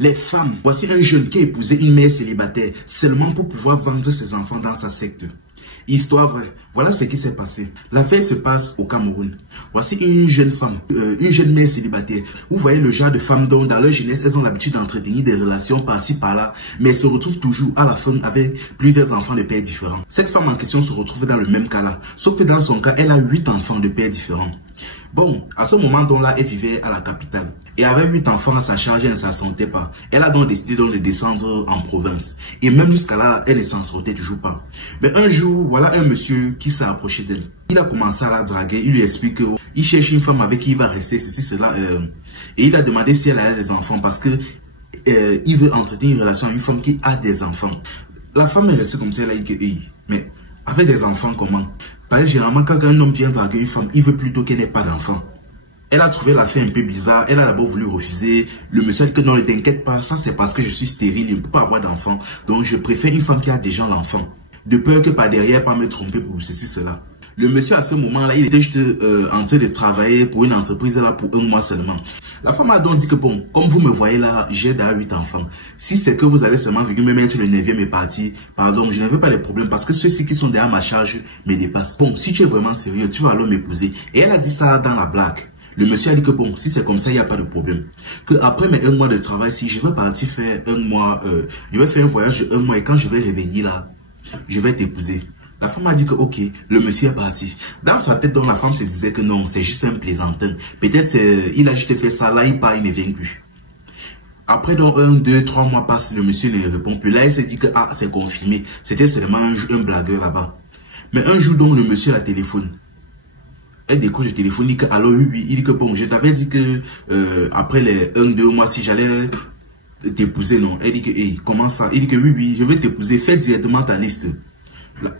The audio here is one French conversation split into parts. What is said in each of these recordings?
Les femmes, voici un jeune qui a épousé une mère célibataire seulement pour pouvoir vendre ses enfants dans sa secte. Histoire vraie, voilà ce qui s'est passé. L'affaire se passe au Cameroun. Voici une jeune femme, une jeune mère célibataire. Vous voyez le genre de femmes dont dans leur jeunesse, elles ont l'habitude d'entretenir des relations par-ci par-là, mais elles se retrouvent toujours à la fin avec plusieurs enfants de pères différents. Cette femme en question se retrouve dans le même cas là, sauf que dans son cas, elle a 8 enfants de pères différents. Bon, à ce moment donc là, elle vivait à la capitale. Et avec 8 enfants à sa charge, elle ne s'en sortait pas. Elle a donc décidé de descendre en province. Et même jusqu'à là, elle ne s'en sortait toujours pas. Mais un jour, voilà un monsieur qui s'est approché d'elle. Il a commencé à la draguer. Il lui explique qu'il cherche une femme avec qui il va rester, ceci, cela. Et il a demandé si elle a des enfants parce que il veut entretenir une relation avec une femme qui a des enfants. La femme est restée comme ça, elle a dit que, mais avec des enfants comment? Parce que généralement, quand un homme vient draguer une femme, il veut plutôt qu'elle n'ait pas d'enfants. Elle a trouvé l'affaire un peu bizarre, elle a d'abord voulu refuser. Le monsieur a dit que non, ne t'inquiète pas, ça c'est parce que je suis stérile, je ne peux pas avoir d'enfant. Donc je préfère une femme qui a déjà l'enfant. De peur que par derrière, pas me tromper pour ceci, cela. Le monsieur à ce moment-là, il était juste en train de travailler pour une entreprise là pour 1 mois seulement. La femme a donc dit que bon, comme vous me voyez là, j'ai déjà 8 enfants. Si c'est que vous allez seulement venir me mettre le 9e et parti, pardon, je ne veux pas les problèmes parce que ceux-ci qui sont derrière ma charge me dépassent. Bon, si tu es vraiment sérieux, tu vas alors m'épouser. Et elle a dit ça dans la blague. Le monsieur a dit que bon, si c'est comme ça, il n'y a pas de problème. Que après mes 1 mois de travail, si je vais partir faire 1 mois, je vais faire un voyage de 1 mois et quand je vais revenir là, je vais t'épouser. La femme a dit que ok, le monsieur est parti. Dans sa tête, donc la femme se disait que non, c'est juste un plaisantin. Peut-être il a juste fait ça, là il part, il ne vient plus. Après donc 1, 2, 3 mois passent, le monsieur ne répond plus. Là il s'est dit que ah, c'est confirmé. C'était seulement un blagueur là-bas. Mais un jour donc le monsieur la téléphone. Elle décroche le téléphone, il dit que alors oui, il dit que bon, je t'avais dit que après les 1, 2 mois, si j'allais t'épouser, non. Elle dit que comment ça? Il dit que oui, je vais t'épouser, fais directement ta liste.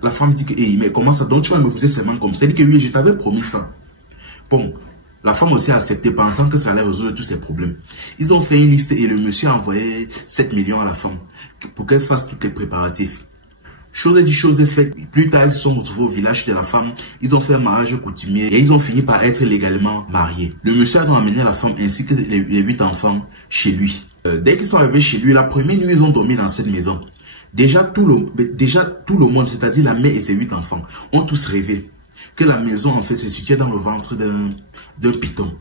La femme dit que mais comment ça? Donc tu vas m'épouser seulement comme ça. Elle dit que oui, je t'avais promis ça. Bon, la femme aussi a accepté pensant que ça allait résoudre tous ses problèmes. Ils ont fait une liste et le monsieur a envoyé 7 millions à la femme pour qu'elle fasse tous les préparatifs. Chose dit, chose faite. Plus tard, ils se sont retrouvés au village de la femme. Ils ont fait un mariage coutumier et ils ont fini par être légalement mariés. Le monsieur a donc amené la femme ainsi que les 8 enfants chez lui. Dès qu'ils sont arrivés chez lui, la première nuit, ils ont dormi dans cette maison. Déjà tout le monde, c'est-à-dire la mère et ses 8 enfants, ont tous rêvé que la maison, en fait, se situait dans le ventre d'un python.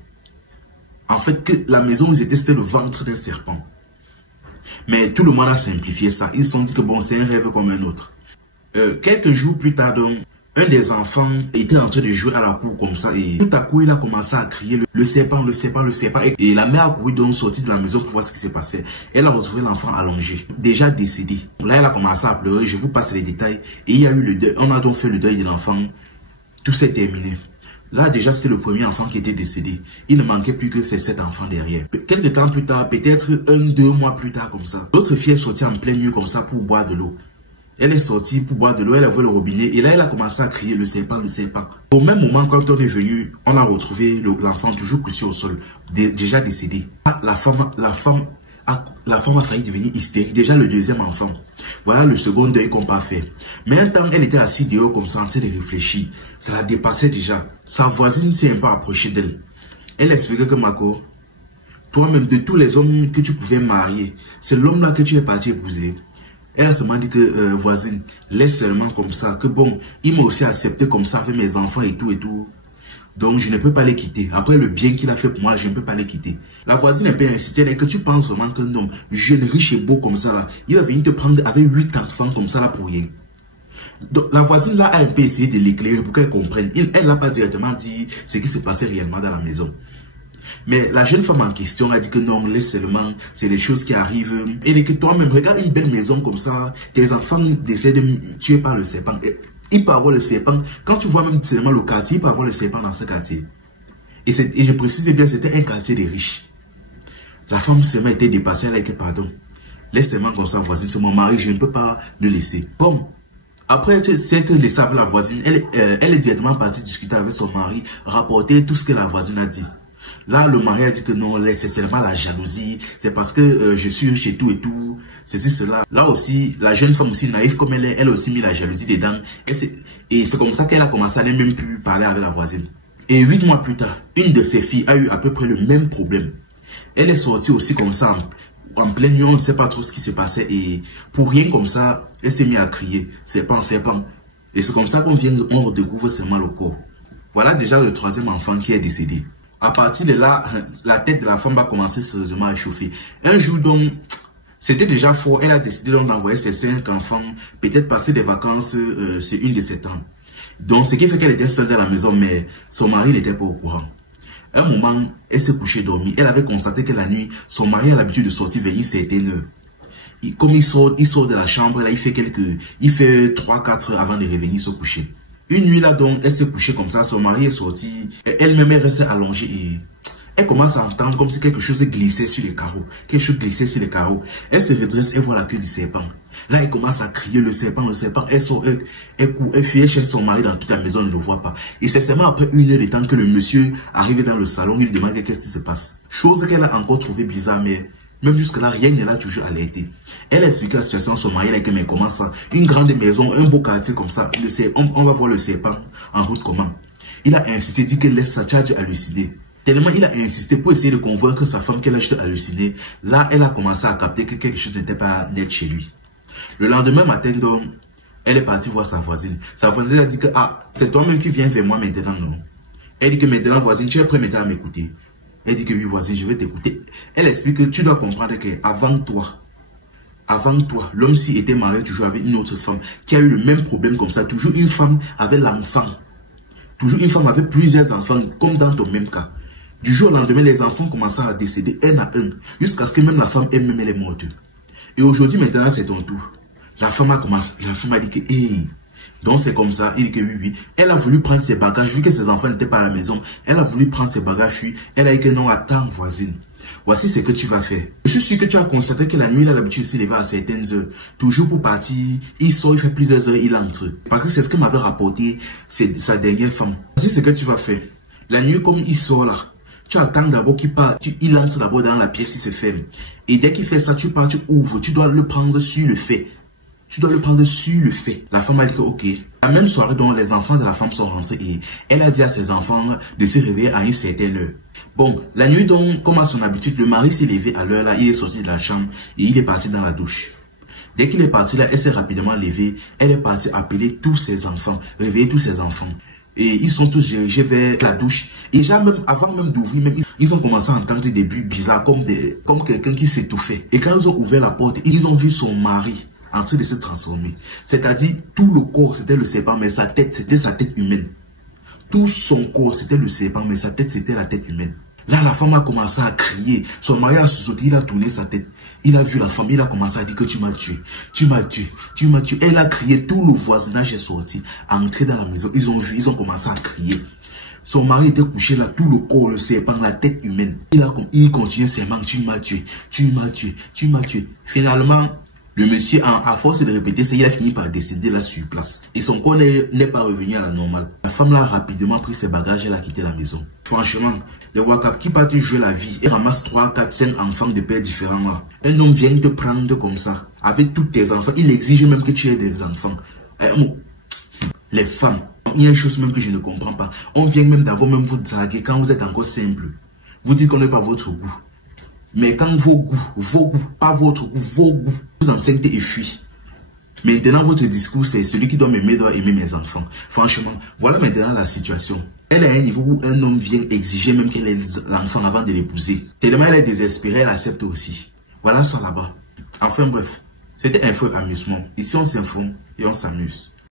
En fait, que la maison où ils étaient, c'était le ventre d'un serpent. Mais tout le monde a simplifié ça. Ils se sont dit que bon, c'est un rêve comme un autre. Quelques jours plus tard, donc, un des enfants était en train de jouer à la cour comme ça et tout à coup il a commencé à crier le serpent, le serpent, le serpent. Et la mère a couru donc sortie de la maison pour voir ce qui s'est passé. Elle a retrouvé l'enfant allongé, déjà décédé. Là elle a commencé à pleurer, je vous passe les détails. Et il y a eu le deuil, on a donc fait le deuil de l'enfant. Tout s'est terminé. Là déjà c'était le premier enfant qui était décédé. Il ne manquait plus que ces 7 enfants derrière. Quelques temps plus tard, peut-être 1, 2 mois plus tard comme ça, l'autre fille est sortie en pleine nuit comme ça pour boire de l'eau. Elle est sortie pour boire de l'eau, elle a ouvert le robinet et là elle a commencé à crier le serpent, le serpent. Au même moment quand on est venu, on a retrouvé l'enfant toujours couché au sol, déjà décédé. La femme a failli devenir hystérique, déjà le 2e enfant. Voilà le second deuil qu'on peut faire. Mais un temps elle était assise dehors comme ça en train de réfléchir. Ça la dépassait déjà. Sa voisine s'est un peu approchée d'elle. Elle expliquait que Mako, toi-même de tous les hommes que tu pouvais marier, c'est l'homme là que tu es parti épouser. Elle a seulement dit que, voisine, laisse seulement comme ça, que bon, il m'a aussi accepté comme ça avec mes enfants et tout et tout. Donc, je ne peux pas les quitter. Après le bien qu'il a fait pour moi, je ne peux pas les quitter. La voisine a bien insisté, elle, que tu penses vraiment qu'un homme jeune, riche et beau comme ça, là, il va venir te prendre avec 8 enfants comme ça, là, pour rien. Donc, la voisine, là, a un peu essayé de l'éclairer pour qu'elle comprenne. Elle n'a pas directement dit ce qui se passait réellement dans la maison. Mais la jeune femme en question a dit que non, laisse seulement, c'est les choses qui arrivent. Et que toi-même, regarde une belle maison comme ça, tes enfants décèdent tués par le serpent. Il peut avoir le serpent, quand tu vois même seulement le quartier, il peut avoir le serpent dans ce quartier. Et je précise bien, c'était un quartier des riches. La femme seulement était dépassée, elle a dit pardon. Laisse seulement comme ça, voisine, c'est mon mari, je ne peux pas le laisser. Bon. Après s'être laissée avec la voisine, elle est directement partie discuter avec son mari, rapporter tout ce que la voisine a dit. Là, le mari a dit que non, c'est seulement la jalousie. C'est parce que je suis riche et tout. Ceci, cela. Là aussi, la jeune femme aussi naïve comme elle a aussi mis la jalousie dedans. Et c'est comme ça qu'elle a commencé à ne même plus parler avec la voisine. Et 8 mois plus tard, une de ses filles a eu à peu près le même problème. Elle est sortie aussi comme ça, en pleine nuit, on ne sait pas trop ce qui se passait. Et pour rien comme ça, elle s'est mise à crier. Serpent, serpent. Et c'est comme ça on redécouvre seulement le corps. Voilà déjà le troisième enfant qui est décédé. À partir de là, la tête de la femme va commencer sérieusement à chauffer. Un jour donc, c'était déjà fort. Elle a décidé d'envoyer ses 5 enfants, peut-être passer des vacances sur une de ses tantes. Donc, ce qui fait qu'elle était seule dans la maison, mais son mari n'était pas au courant. À un moment, elle s'est couchée dormir. Elle avait constaté que la nuit, son mari a l'habitude de sortir vers une certaine heure. Comme il sort de la chambre, là, il fait 3-4 heures avant de revenir se coucher. Une nuit là donc, elle s'est couchée comme ça, son mari est sorti, elle-même est restée allongée et elle commence à entendre comme si quelque chose glissait sur les carreaux. Quelque chose glissait sur les carreaux. Elle se redresse et voit la queue du serpent. Là, elle commence à crier le serpent, elle sort, elle court, elle fuit, elle cherche son mari dans toute la maison, elle ne le voit pas. Et c'est seulement après 1 heure de temps que le monsieur arrive dans le salon, il lui demande qu'est-ce qui se passe. Chose qu'elle a encore trouvé bizarre, mais même jusque-là, rien ne l'a toujours alerté. Elle a expliqué la situation à son mari, là, que mais comment ça? Une grande maison, un beau quartier comme ça, on va voir le serpent en route comment? Il a insisté, dit qu'elle laisse sa charge halluciner. Tellement il a insisté pour essayer de convaincre sa femme qu'elle a juste halluciné. Là, elle a commencé à capter que quelque chose n'était pas net chez lui. Le lendemain matin, donc, elle est partie voir sa voisine. Sa voisine a dit que, ah, c'est toi-même qui viens vers moi maintenant, non? Elle dit que maintenant, voisine, tu es prêt maintenant à m'écouter? Elle dit que oui, voisine, je vais t'écouter. Elle explique que tu dois comprendre qu'avant toi, l'homme-ci était marié toujours avec une autre femme qui a eu le même problème comme ça. Toujours une femme avec l'enfant. Toujours une femme avec plusieurs enfants, comme dans ton même cas. Du jour au lendemain, les enfants commençaient à décéder un à un, jusqu'à ce que même la femme elle-même elle est morte. Et aujourd'hui, maintenant, c'est ton tour. La femme a dit que, hey. Donc c'est comme ça, il dit que oui. Elle a voulu prendre ses bagages, vu que ses enfants n'étaient pas à la maison. Elle a voulu prendre ses bagages, elle a dit que non, attends, voisine. Voici ce que tu vas faire. Je suis sûr que tu as constaté que la nuit, il a l'habitude de se lever à certaines heures. Toujours pour partir, il sort, il fait plusieurs heures, il entre. Parce que c'est ce que m'avait rapporté sa dernière femme. Voici ce que tu vas faire. La nuit, comme il sort là, tu attends d'abord qu'il parte, il entre d'abord dans la pièce, il se ferme. Et dès qu'il fait ça, tu pars, tu ouvres, tu dois le prendre sur le fait. Tu dois le prendre sur le fait. La femme a dit que ok. La même soirée dont les enfants de la femme sont rentrés et elle a dit à ses enfants de se réveiller à une certaine heure. Bon, la nuit donc, comme à son habitude, le mari s'est levé à l'heure là, il est sorti de la chambre et il est parti dans la douche. Dès qu'il est parti là, elle s'est rapidement levée, elle est partie appeler tous ses enfants, réveiller tous ses enfants. Et ils sont tous dirigés vers la douche. Et déjà même, avant même d'ouvrir, ils ont commencé à entendre des bruits bizarres comme quelqu'un qui s'étouffait. Et quand ils ont ouvert la porte, ils ont vu son mari en train de se transformer. C'est-à-dire, tout le corps, c'était le serpent, mais sa tête, c'était sa tête humaine. Tout son corps, c'était le serpent, mais sa tête, c'était la tête humaine. Là, la femme a commencé à crier. Son mari a sauté, il a tourné sa tête. Il a vu la femme, il a commencé à dire que tu m'as tué. Tu m'as tué. Tu m'as tué. Elle a crié, tout le voisinage est sorti. Entré dans la maison, ils ont vu, ils ont commencé à crier. Son mari était couché là, tout le corps, le serpent, la tête humaine. Il continue seulement, tu m'as tué. Tu m'as tué. Tu m'as tué. Finalement, le monsieur, à force de répéter ça, il a fini par décéder là sur place. Et son corps n'est pas revenu à la normale. La femme là a rapidement pris ses bagages et elle a quitté la maison. Franchement, les Wakap qui partent jouer la vie et ramassent 3, 4, 5 enfants de pères différents là. Un homme vient te prendre comme ça, avec tous tes enfants. Il exige même que tu aies des enfants. Les femmes, il y a une chose même que je ne comprends pas. On vient même d'avoir même vous draguer quand vous êtes encore simple. Vous dites qu'on n'est pas votre goût. Mais quand vos goûts, pas votre goût, vos goûts, vous enseignez et fuient. Maintenant, votre discours, c'est celui qui doit m'aimer, doit aimer mes enfants. Franchement, voilà maintenant la situation. Elle est à un niveau où un homme vient exiger même qu'elle ait l'enfant avant de l'épouser. Tellement elle est désespérée, elle accepte aussi. Voilà ça là-bas. Enfin bref, c'était un feu amusement. Ici, on s'informe et on s'amuse.